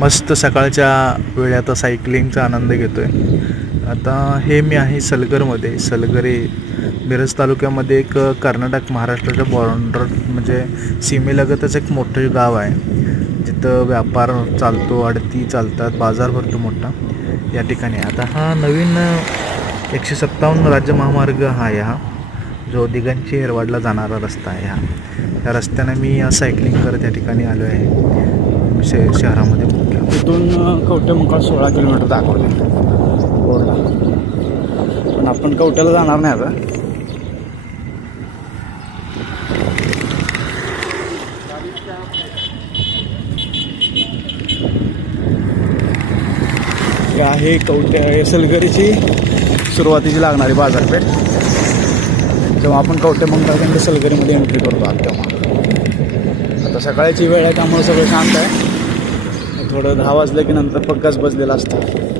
मस्त सकाळच्या वेळी आता सायकलिंगचा आनंद घेतो आहे. आता हे मी आहे सलगरमध्ये. सलगर हे मिरज तालुक्यामध्ये एक कर्नाटक महाराष्ट्राच्या बॉर्डर म्हणजे सीमेलगतच एक मोठं गाव आहे, जिथं व्यापार चालतो, आडती चालतात, बाजार भरतो मोठा या ठिकाणी. आता हा नवीन 157 राज्य महामार्ग हा आहे, हा जो दिगंची हेरवाडला जाणारा रस्ता आहे. या रस्त्याने मी सायकलिंग करत या ठिकाणी आलो आहे शहरामध्ये. मुख्य इथून कवठेमंकाळ 16 किलोमीटर दाखवले बोर्डला, पण आपण कवठ्याला जाणार नाही आता. हे आहे कवठ्या सलगरीची सुरुवातीची लागणारी बाजारपेठ. जेव्हा आपण कवठेमंकाळ सलगरीमध्ये एंट्री करतो आत तेव्हा. आता सकाळची वेळ आहे त्यामुळे सगळं शांत आहे. थोडं 10 वाजलं की नंतर पक्काच बसलेला असतं.